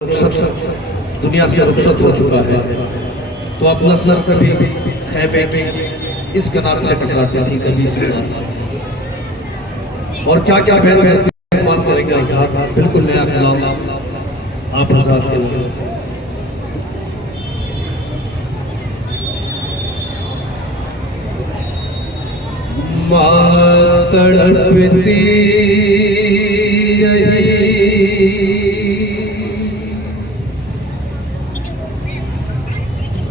दुनिया से रुखसत हो चुका है, तो अपना सर कभी खैबे में इस कनात से टकराती थी, कभी इस कनात से। और क्या क्या बहन बहन बात करेंगे आजाद, बिल्कुल नया कलाम आप आजाद के लिए। माँ तड़पती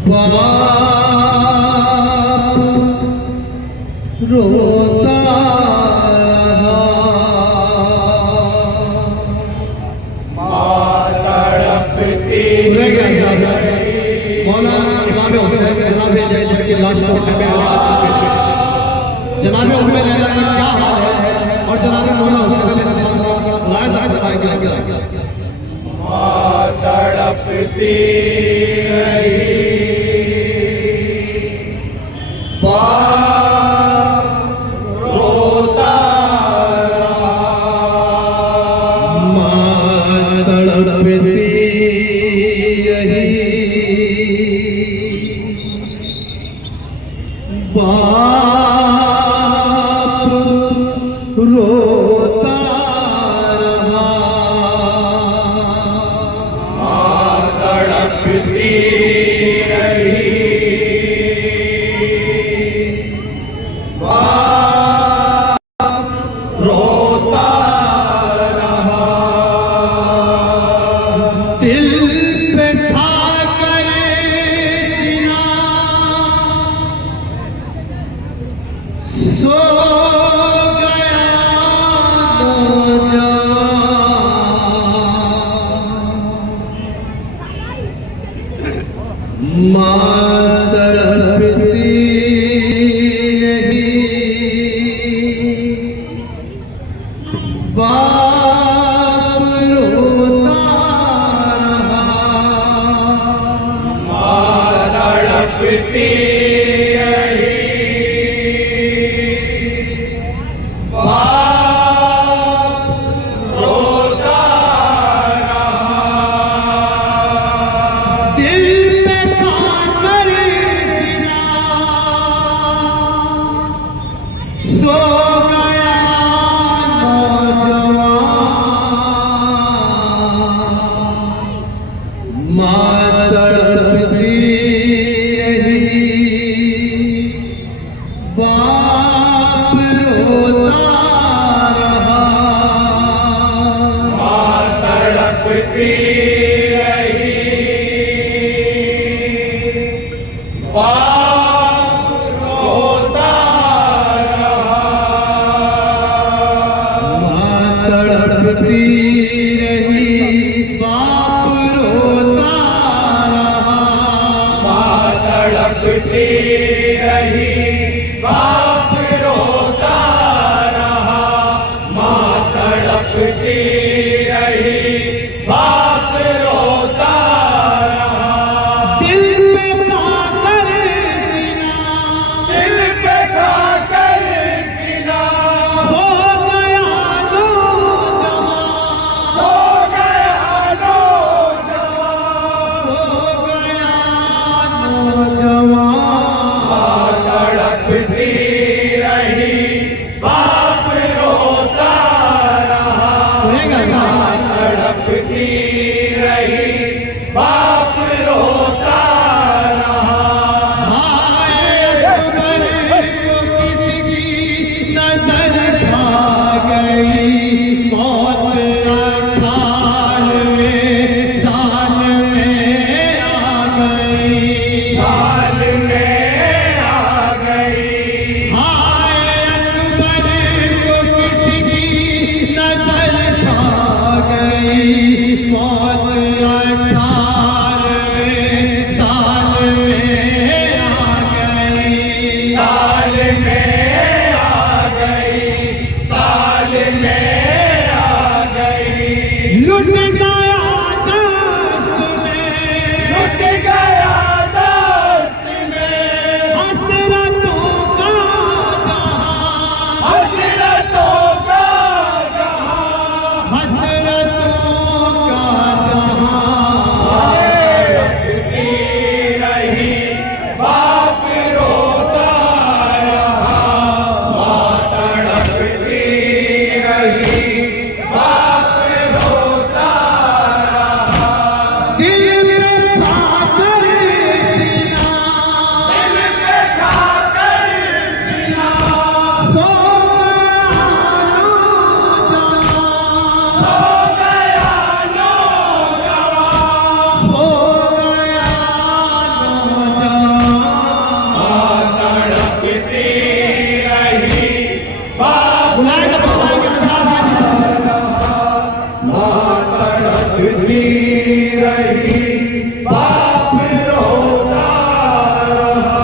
बाप रोता मौलाना इमाम हुसैन जनाब लैला की लाश को जनाब उम्मे लैला का क्या हाल है, और जनाब मौलाना हुसैन अलैहिस्सलाम का लाज आज आएगा। माँ तड़पती बाप रोता रहा, माँ तड़पती रही, बाप रोता रहा, दिल पे खा करे सीना सो गया नौजवान, माँ तड़पती बाप रोता रहा, माँ तड़पती सो गया नौजवान, माँ तड़पती रही, बाप रोता रहा, माँ तड़पती रही, तड़पती रही, बाप रोता रहा, माँ तड़पती रही, बाप रोता रहा, माँ तड़पती रही, बाप रोता रहा, दिल पे खाकर सीना, दिल पे खाकर सीना सो गया तड़पती रही, बाप रोता रहा, तड़पती रही, बाप रोता रहा, किसकी नजर खा गई मौत, 18वें साल में आ गई, साल में मौत 18 रही, बाप रोता रहा।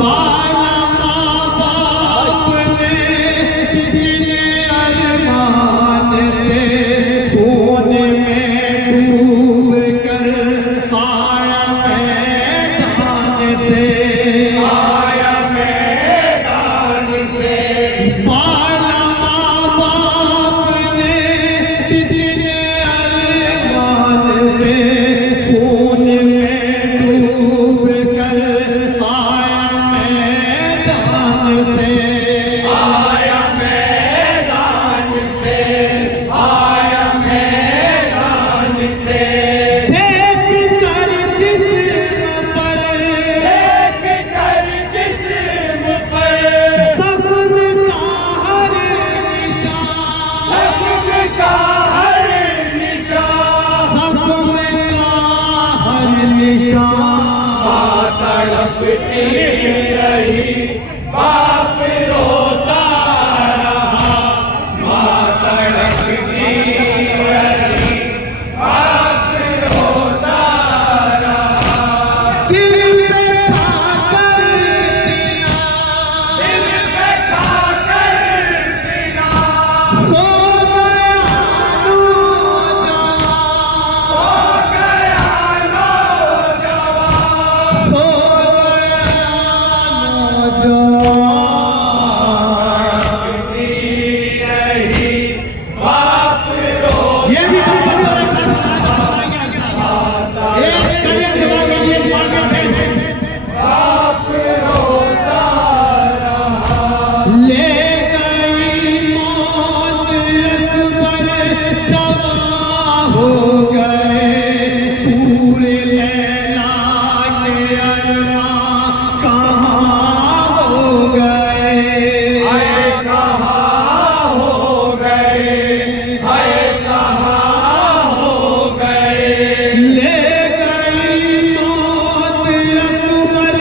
पाला माँ बाप ने कितने अरमान से, खून में डूब कर आया मैदान से, आया मैदान से। पाला माँ बाप ने कितने अरमान से, खून में डूब कर आया मैदान से, आया मैदान से, आया मैदान से। देख कर जिस्म पर, देख कर जिस्म पर, ज़ख्म का हर निशान, ज़ख्म का हर निशान। ज़ख्म का हर निशान। माँ तड़पती रही, बाप रोता रहा। माँ तड़पती रही, बाप रोता रहा। दिल पे खाकर सीना, दिल पे खाकर सीना, सो गया नौजवान, सो गया नौजवान। सो गया नौजवान। तड़पती रही, बाप रोता। ये भी हम बंदों ने खास एक कड़िया जमा के लिए मांगे थे। बाप रोता रहा। ले गई मौत अकबर, जवां हो गए पूरे लैला के अरमां कहाँ हो गए। हाय कहाँ हो गए, हाय कहाँ हो गए। ले गई मौत अकबर,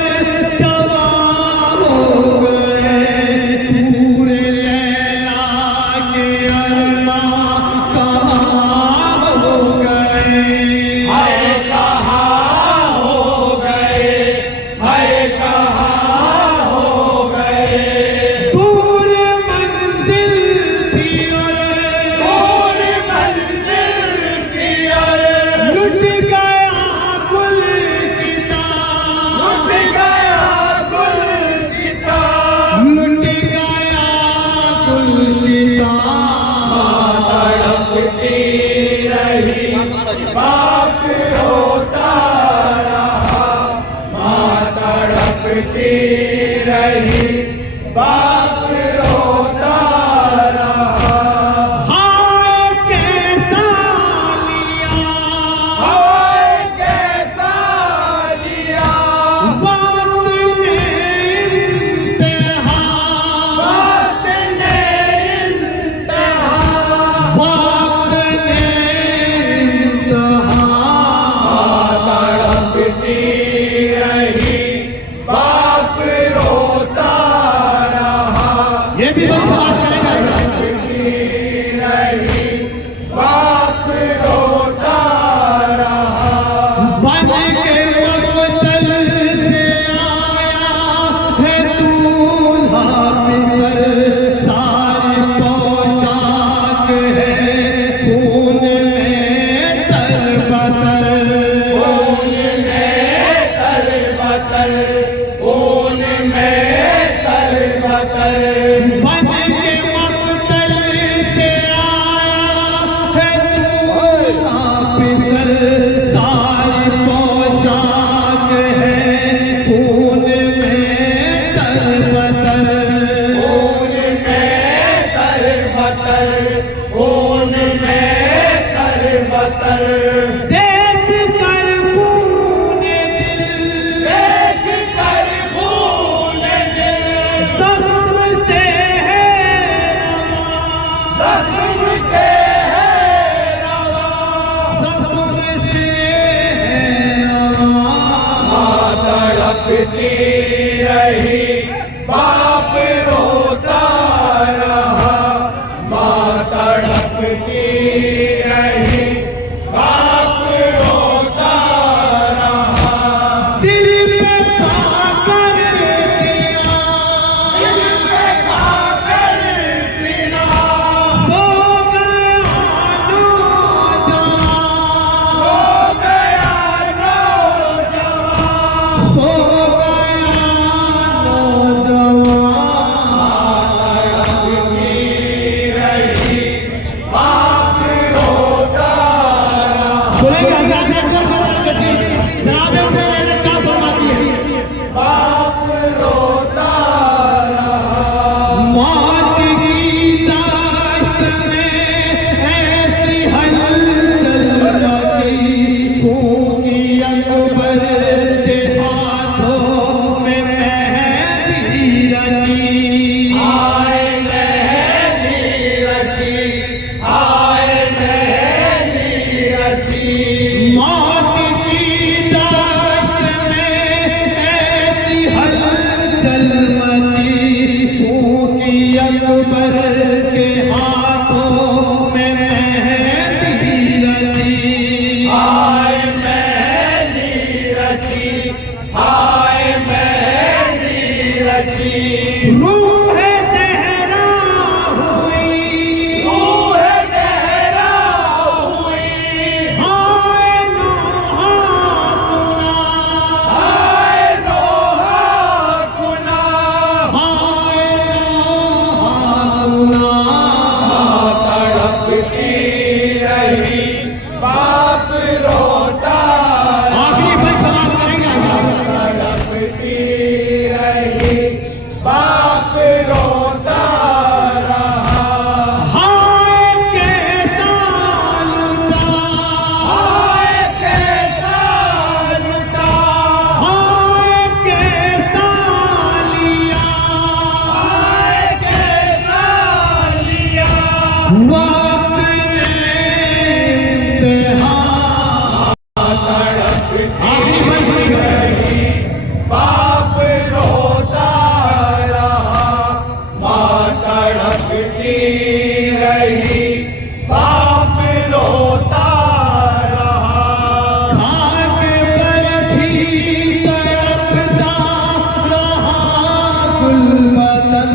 जवां हो गए पूरे लैला के अरमां कहाँ हो गए। हाय कहाँ हो गए, हाय कहाँ हो गए। दूर मंजिल थी और दूर मंजिल की ओर, लुट गया गुलसिता, लुट गया गुलसिता। लुट गया गुलसिता। तड़पती रही, बाप रोता रहा। माँ तड़पती रही, बाप रोता रहा। हाय कैसा लिया हाय कैसा लिया, वक्त ने इम्तिहान, बात ने इम्तिहान। वक्त ने इम्तिहान। तड़पती रही, बाप रो सुनिए हजरत जनाब उम्र क्या फरमाती है। बाप रोता मौत की दाश्त में ऐसी हलचल मची, खून की अकबर के हाथों में मेहंदी रची। आए मेहंदी रची, आए मेहंदी रची। मौत की दाश्त में ऐसी हलचल मची, खून की अकबर के हाथों में मेहंदी रची। आए मेहंदी रची, आए मेहंदी रची। रूह ज़हरा हुई, रूह ज़हरा हुई, हाय नौहा गुना, हाय नोहा गुना। हाय नौहा गुना। तड़पती रही बाप रोता, आखिरी बल समाप्त करेंगे आजाद। तड़पती रही बाप रोता रहा। हाय कैसा लुटा, हाय कैसा लुटा, हाय कैसा लिया, हाय कैसा लिया। वक्त ने इंतहा। तड़पती आखिरी बल सुनिएगा। बाप रोता रहा, माँ तड़पती रही बाप रोता रहा। खाक पर थी तड़पता रहा गुलबदन,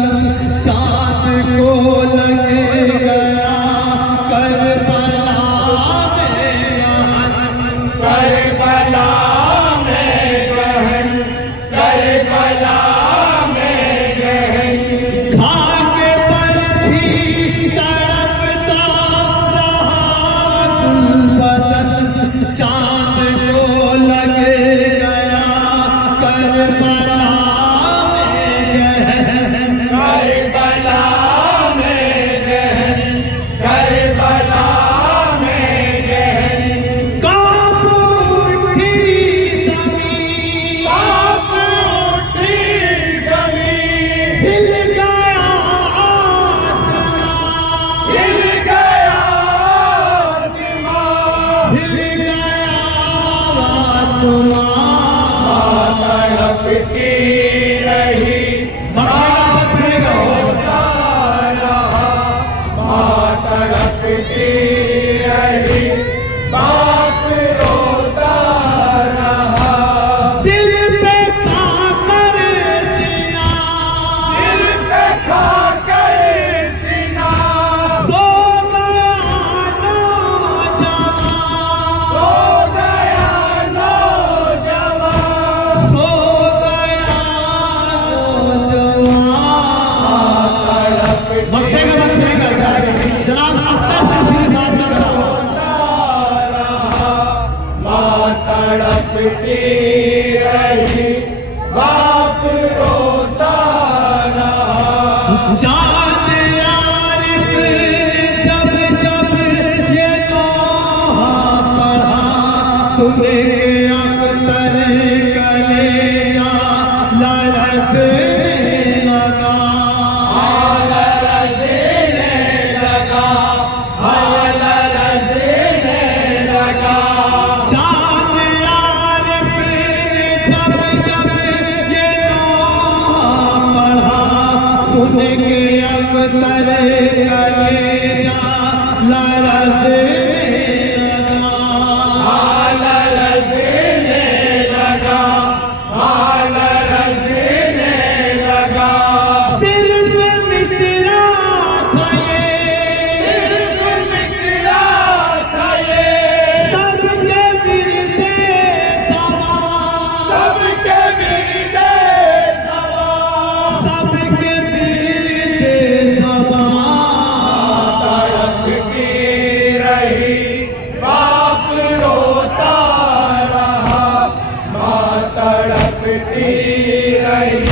चाँद को लगे गया करबला में यहन। करबला में गहन, करबला में गहन। खाक पर थी तड़पता रहा गुलबदन, चाँद को लगे गया करबला में गहन। करबला में गहन, करबला में गहन। कांप उठी ज़मीन, बाप उठी ज़मीन, हिल गया आसमां, हिल गया आसमां। हिल गया आसमां। तड़पती रही बाप रोता रहा, माँ तड़पती रही बाप रोता रहा। दिल पे खाकर सीना, दिल पे खाकर सीना, सो गया नौजवान, सो गया नौजवान। सो गया नौजवान। तड़पती मरते का मन सुनेगा जनाब अख्तर शमशीर साहब ने कहा। माँ तड़पती रही बाप रोता रहा। चाँद आरिफ ने जब जब ये नोहा पढ़ा, सुने के अख्तर कलेजा लरसने लगा। हाल रज़ने लगा, हाल रज़ने लगा। चाँद आरिफ ने जब जब ये नोहा पढ़ा, सुने के अख्तर कलेजा लरसने लगा। हाल रज़ने रही